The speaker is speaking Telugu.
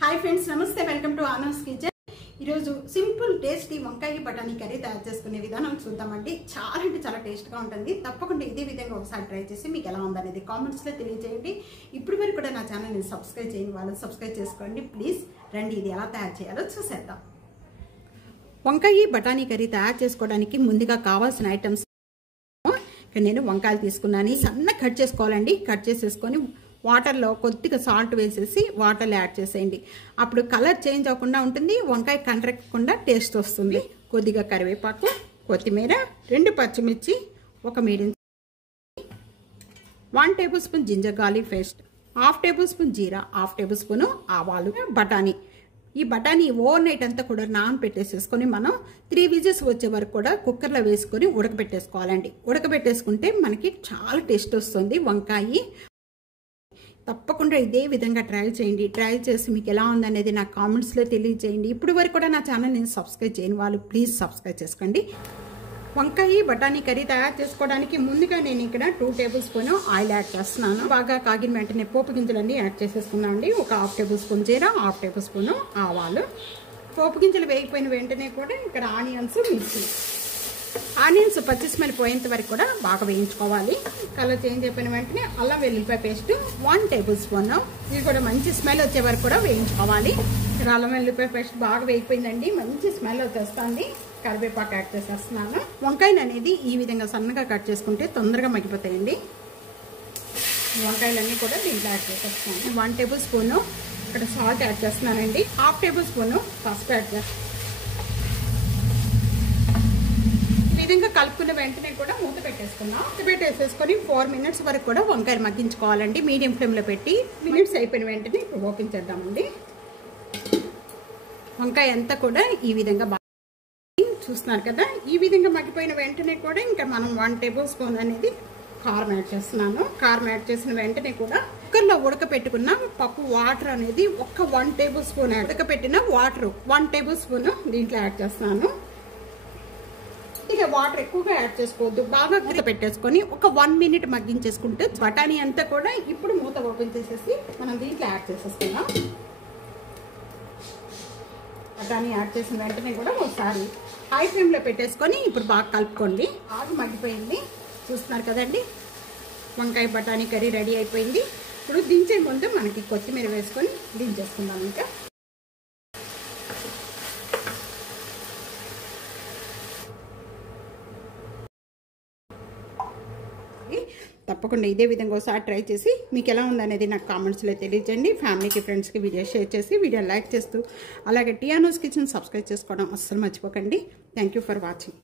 హాయ్ ఫ్రెండ్స్, నమస్తే. Welcome to honours kitchen. ఈరోజు సింపుల్ టేస్టీ వంకాయ బఠానీ కర్రీ తయారు చేసుకునే విధానం చూద్దామండి. చాలా అంటే చాలా టేస్ట్గా ఉంటుంది. తప్పకుండా ఇదే విధంగా ఒకసారి ట్రై చేసి మీకు ఎలా ఉందనేది కామెంట్స్లో తెలియజేయండి. ఇప్పుడు వరకు కూడా నా ఛానల్ని సబ్స్క్రైబ్ చేయని వాళ్ళు సబ్స్క్రైబ్ చేసుకోండి ప్లీజ్. రండి, ఇది ఎలా తయారు చేయాలో చూసేద్దాం. వంకాయ బఠానీ కర్రీ తయారు చేసుకోవడానికి ముందుగా కావాల్సిన ఐటమ్స్ నేను వంకాయలు తీసుకున్నాను. సన్న కట్ చేసుకోవాలండి. కట్ చేసేసుకొని వాటర్లో కొద్దిగా సాల్ట్ వేసేసి వాటర్లో యాడ్ చేసేయండి. అప్పుడు కలర్ చేంజ్ అవ్వకుండా ఉంటుంది, వంకాయ కండ్రకుండా టేస్ట్ వస్తుంది. కొద్దిగా కరివేపాకు, కొత్తిమీర, 2 పచ్చిమిర్చి, 1 medium, 1 tablespoon ginger garlic paste, 1/2 tablespoon జీరా, 1/2 టేబుల్ స్పూన్ ఆవాలు, బఠానీ. ఈ బఠానీ ఓవర్ నైట్ అంతా కూడా నానబెట్టేసేసుకొని మనం 3 విజిల్స్ వచ్చే వరకు కూడా కుక్కర్లో వేసుకొని ఉడకబెట్టేసుకోవాలండి. ఉడకబెట్టేసుకుంటే మనకి చాలా టేస్ట్ వస్తుంది వంకాయ. తప్పకుండా ఇదే విధంగా ట్రై చేయండి. ట్రై చేసి మీకు ఎలా ఉందనేది నా కామెంట్స్లో తెలియజేయండి. ఇప్పుడు వరకు కూడా నా ఛానల్ నేను సబ్స్క్రైబ్ చేయని వాళ్ళు ప్లీజ్ సబ్స్క్రైబ్ చేసుకోండి. వంకాయ బఠానీ కర్రీ తయారు చేసుకోవడానికి ముందుగా నేను ఇక్కడ 2 టేబుల్ స్పూన్ ఆయిల్ యాడ్ చేస్తున్నాను. బాగా కాగిన వెంటనే పోపు గింజలన్నీ యాడ్ చేసేసుకున్నాను అండి. 1/2 టేబుల్ స్పూన్ జీరా, 1/2 టేబుల్ స్పూన్ ఆవాలు. పోపు గింజలు వేగిపోయిన వెంటనే కూడా ఇక్కడ ఆనియన్స్, మిర్చి. ఆనియన్స్ పచ్చి స్మెల్ పోయేంత వరకు కూడా బాగా వేయించుకోవాలి. కలర్ చేంజ్ అయిపోయిన వెంటనే అల్లం వెల్లుల్లిపాయ పేస్ట్ 1 టేబుల్ స్పూన్. ఇది కూడా మంచి స్మెల్ వచ్చే వరకు కూడా వేయించుకోవాలి. అల్లం వెల్లుల్లిపాయ పేస్ట్ బాగా వేగిపోయిందండి, మంచి స్మెల్ వచ్చేస్తుంది. కరివేపాకు యాడ్ చేసేస్తున్నాను. వంకాయలు అనేది ఈ విధంగా సన్నగా కట్ చేసుకుంటే తొందరగా మగ్గిపోతాయండి. వంకాయలన్నీ కూడా దీంట్లో యాడ్ చేసేస్తున్నాను. 1 టేబుల్ స్పూన్ ఇక్కడ సాల్ట్ యాడ్ చేస్తున్నానండి. 1/2 టేబుల్ స్పూన్ పసుపు యాడ్ చేస్తాను. ఈ విధంగా కలుపుకున్న వెంటనే కూడా మూత పెట్టేసుకున్నాం. మూత పెట్టేసేసుకొని 4 మినిట్స్ వరకు కూడా వంకాయలు మగ్గించుకోవాలండి. మీడియం ఫ్లేమ్లో పెట్టి మినిట్స్ అయిపోయిన వెంటనే ఓపెన్ చేద్దామండి. వంకాయ అంతా కూడా ఈ విధంగా చూస్తున్నారు కదా. ఈ విధంగా మగ్గిపోయిన వెంటనే కూడా ఇంకా మనం 1 టేబుల్ స్పూన్ అనేది కారం యాడ్ చేస్తున్నాను. కారం యాడ్ చేసిన వెంటనే కూడా కుక్కర్లో ఉడకపెట్టుకున్న పప్పు వాటర్ అనేది 1 టేబుల్ స్పూన్ ఉడకపెట్టిన వాటర్ 1 టేబుల్ స్పూన్ దీంట్లో యాడ్ చేస్తున్నాను. ఇక వాటర్ ఎక్కువగా యాడ్ చేసుకోవద్దు. బాగా మూత పెట్టేసుకొని 1 మినిట్ మగ్గించేసుకుంటే బఠానీ అంతా కూడా ఇప్పుడు మూత ఓపెన్ చేసేసి మనం దీంట్లో యాడ్ చేసేసుకుందాం. బఠానీ యాడ్ చేసిన వెంటనే కూడా ఒకసారి హై ఫ్లేమ్లో పెట్టేసుకొని ఇప్పుడు బాగా కలుపుకోండి. బాగా మగ్గిపోయింది చూస్తున్నారు కదండి. వంకాయ బఠానీ కర్రీ రెడీ అయిపోయింది. ఇప్పుడు దించే ముందు మనకి కొత్తిమీర వేసుకొని దించేసుకుందాం. ఇంకా తప్పకుండా ఇదే విధంగా ఒకసారి ట్రై చేసి మీకు ఎలా ఉందనేది నాకు కామెంట్స్లో తెలియజేయండి. ఫ్యామిలీకి, ఫ్రెండ్స్కి వీడియో షేర్ చేసి వీడియో లైక్ చేస్తూ అలాగే టియానోస్ కిచెన్ సబ్స్క్రైబ్ చేసుకోవడం అస్సలు మర్చిపోకండి. Thank you for watching.